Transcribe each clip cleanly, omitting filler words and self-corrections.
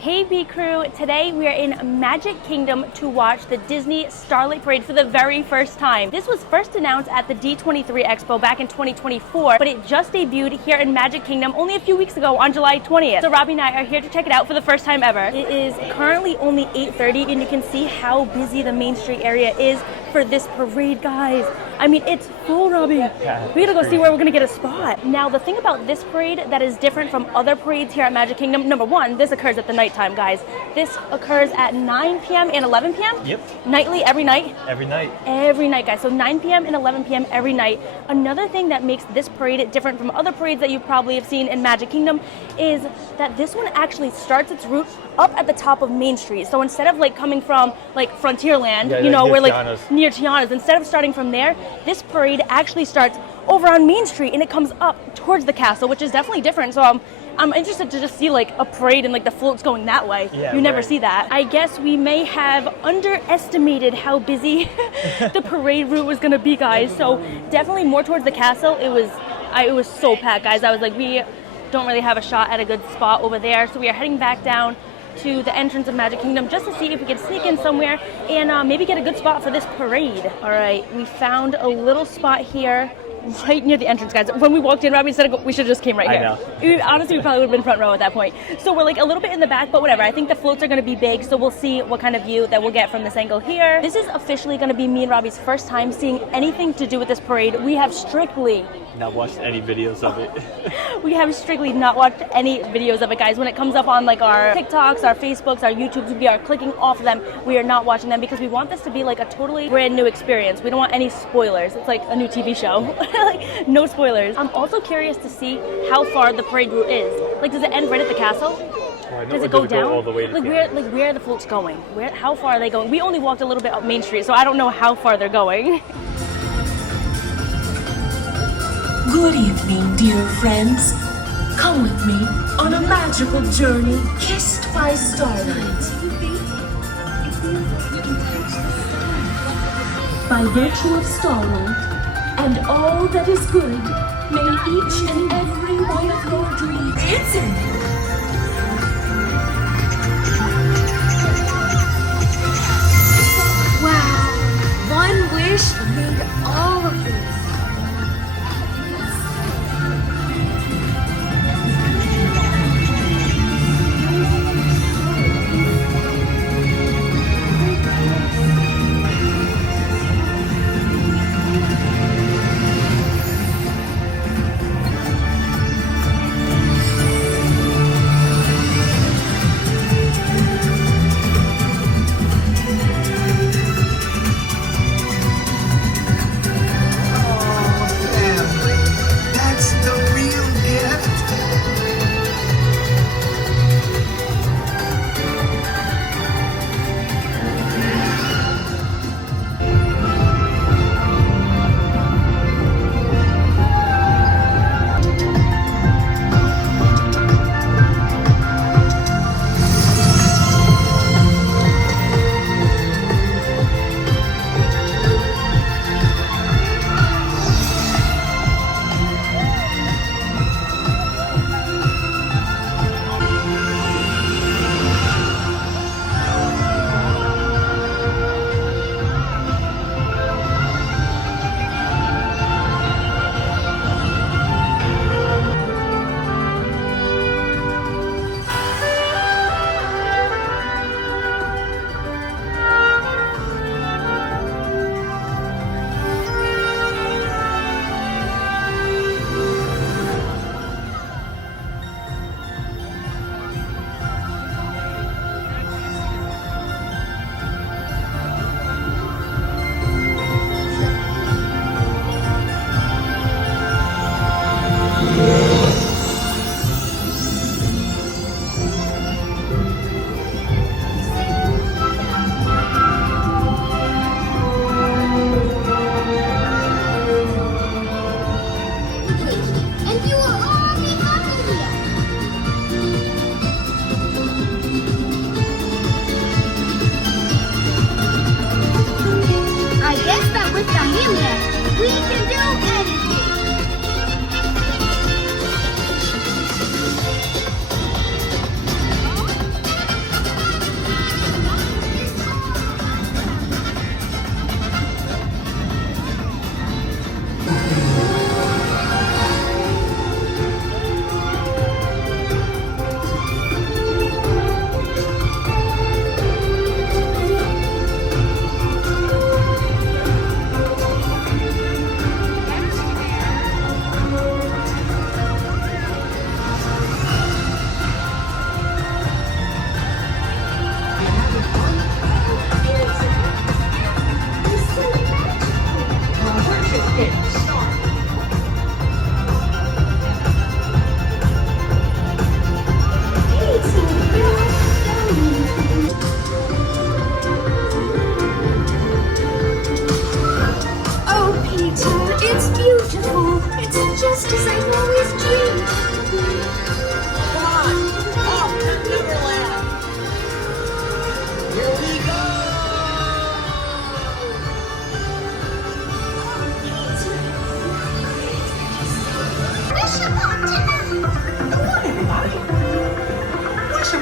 Hey BeeKruu, today we are in Magic Kingdom to watch the Disney Starlight Parade for the very first time. This was first announced at the D23 Expo back in 2024, but it just debuted here in Magic Kingdom only a few weeks ago on July 20th. So Robbie and I are here to check it out for the first time ever. It is currently only 8:30 and you can see how busy the Main Street area is for this parade, guys. I mean, it's full, Robbie. Yeah, we gotta go see where we're gonna get a spot. Now, the thing about this parade that is different from other parades here at Magic Kingdom, number one, this occurs at the nighttime, guys. This occurs at 9 p.m. and 11 p.m. Yep. Nightly, every night? Every night. Every night, guys. So 9 p.m. and 11 p.m. every night. Another thing that makes this parade different from other parades that you probably have seen in Magic Kingdom is that this one actually starts its route up at the top of Main Street. So instead of like coming from like Frontierland, you know, where like near Tiana's, instead of starting from there, this parade actually starts over on Main Street and it comes up towards the castle, which is definitely different. So I'm interested to just see like a parade and like the floats going that way. Yeah, you never see that. I guess we may have underestimated how busy the parade route was gonna be, guys. So definitely more towards the castle. It was so packed, guys. I was like, we don't really have a shot at a good spot over there. So we are heading back down to the entrance of Magic Kingdom just to see if we can sneak in somewhere and maybe get a good spot for this parade. All right, we found a little spot here right near the entrance, guys. When we walked in, Robbie said we should have just came right here. Honestly, we probably would have been front row at that point. So we're like a little bit in the back, but whatever. I think the floats are going to be big, so we'll see what kind of view that we'll get from this angle here. This is officially going to be me and Robbie's first time seeing anything to do with this parade. We have strictly not watched any videos of it. We have strictly not watched any videos of it, guys. When it comes up on like our TikToks, our Facebooks, our YouTubes, we are clicking off of them. We are not watching them because we want this to be like a totally brand new experience. We don't want any spoilers. It's like a new TV show. Like, no spoilers. I'm also curious to see how far the parade route is. Like, does it end right at the castle? Does it go down? All the way to where are the floats going? How far are they going? We only walked a little bit up Main Street, so I don't know how far they're going. Good evening, dear friends. Come with me on a magical journey kissed by starlight. By virtue of starlight and all that is good, may each and every one of your dreams listen. Wow, one wish made all of this.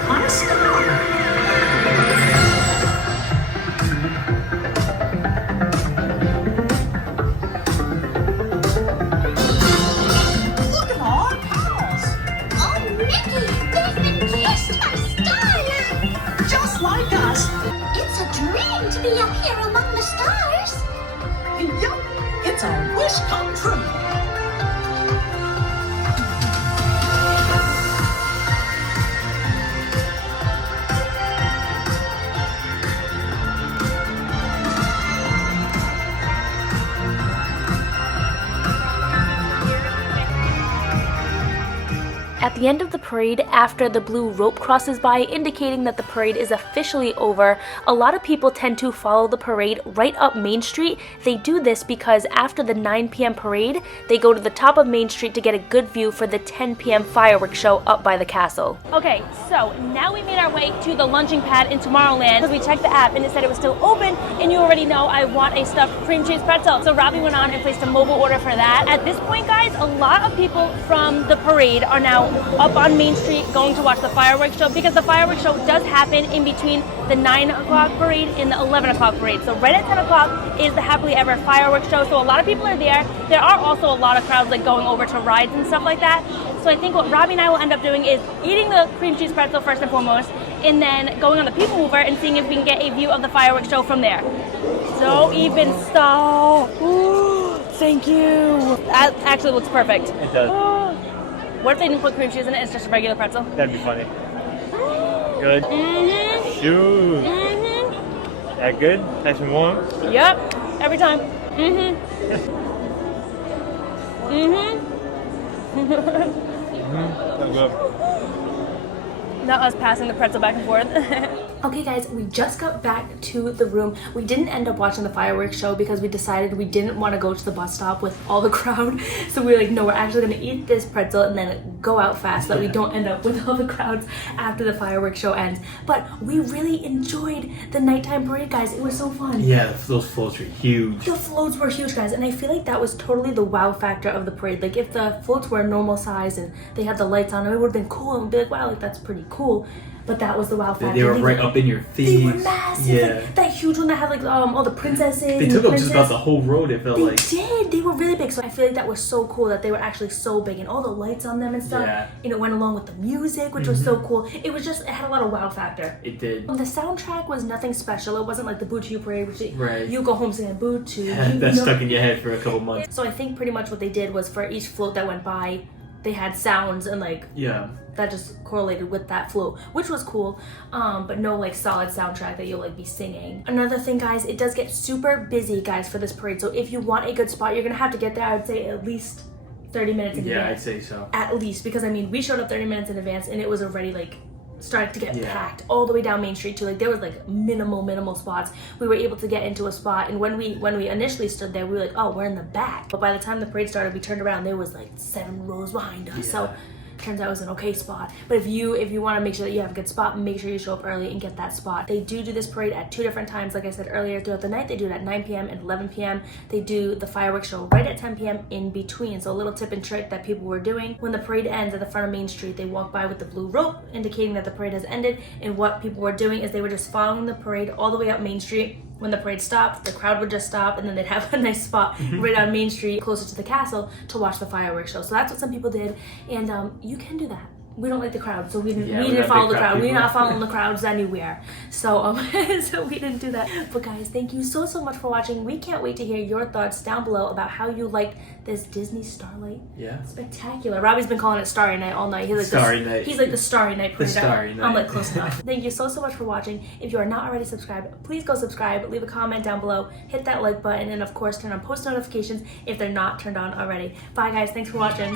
on a star. Look at all our pals. Oh, Mickey, they've been kissed by Starlight. Just like us. It's a dream to be up here among the stars. Yup, it's a wish come true. At the end of the parade, after the blue rope crosses by, indicating that the parade is officially over, a lot of people tend to follow the parade right up Main Street. They do this because after the 9 p.m. parade, they go to the top of Main Street to get a good view for the 10 p.m. fireworks show up by the castle. Okay, so now we made our way to the launching pad in Tomorrowland because we checked the app and it said it was still open, and you already know I want a stuffed cream cheese pretzel. So Robbie went on and placed a mobile order for that. At this point, guys, a lot of people from the parade are now up on Main Street going to watch the fireworks show because the fireworks show does happen in between the 9 o'clock parade and the 11 o'clock parade. So right at 10 o'clock is the Happily Ever fireworks show. So a lot of people are there. There are also a lot of crowds like going over to rides and stuff like that. So I think what Robbie and I will end up doing is eating the cream cheese pretzel first and foremost, and then going on the people mover and seeing if we can get a view of the fireworks show from there. So even style. Ooh, thank you. That actually looks perfect. It does. What if they didn't put cream cheese in it? It's just a regular pretzel. That'd be funny. Good. Mm-hmm. Shoot. Mm-hmm. That good? Nice and warm? Yep. Every time. Mm-hmm. So good. Not us passing the pretzel back and forth. Okay guys, we just got back to the room. We didn't end up watching the fireworks show because we decided we didn't want to go to the bus stop with all the crowd. So we were like, no, we're actually gonna eat this pretzel and then go out fast so that we don't end up with all the crowds after the fireworks show ends. But we really enjoyed the nighttime parade, guys. It was so fun. Yeah, those floats were huge. The floats were huge, guys, and I feel like that was totally the wow factor of the parade. Like if the floats were normal size and they had the lights on them, it would have been cool and we'd be like, wow, like that's pretty cool. But that was the wow factor. They were right up in your face. They were massive. Yeah. Like, that huge one that had like all the princesses. They took up just about the whole road, it felt like. They did. They were really big. So I feel like that was so cool that they were actually so big and all the lights on them and stuff. Yeah. And it went along with the music, which was so cool. It was just, it had a lot of wow factor. It did. The soundtrack was nothing special. It wasn't like the Boo to You parade, which Right. you go home singing Boo to You. That stuck in your head for a couple months. So I think pretty much what they did was for each float that went by, they had sounds and like Yeah. that just correlated with that float, which was cool, but no like solid soundtrack that you'll like be singing. Another thing, guys, it does get super busy, guys, for this parade. So if you want a good spot, you're gonna have to get there, I would say at least 30 minutes in advance. Yeah, I'd say so. At least, because I mean, we showed up 30 minutes in advance and it was already like started to get Yeah. packed all the way down Main Street too. Like there was like minimal spots. We were able to get into a spot, and when we initially stood there, we were like, oh, we're in the back. But by the time the parade started, we turned around, there was like 7 rows behind us. Yeah. So turns out it was an okay spot. But if you want to make sure that you have a good spot, make sure you show up early and get that spot. They do this parade at 2 different times. Like I said earlier, throughout the night, they do it at 9 p.m. and 11 p.m. They do the fireworks show right at 10 p.m. in between. So a little tip and trick that people were doing: when the parade ends at the front of Main Street, they walk by with the blue rope indicating that the parade has ended. And what people were doing is they were just following the parade all the way up Main Street. When the parade stopped, the crowd would just stop, and then they'd have a nice spot right on Main Street closer to the castle to watch the fireworks show. So that's what some people did, and you can do that. We don't like the crowd, so we didn't follow the crowd. We're not following the crowds anywhere. So so we didn't do that. But guys, thank you so much for watching. We can't wait to hear your thoughts down below about how you liked this Disney Starlight. Yeah. Spectacular. Robbie's been calling it Starry Night all night. He's like Starry Night. He's like the Starry Night parade. The Starry Night. I'm like close enough. Thank you so much for watching. If you are not already subscribed, please go subscribe. Leave a comment down below. Hit that like button, and of course turn on post notifications if they're not turned on already. Bye guys. Thanks for watching.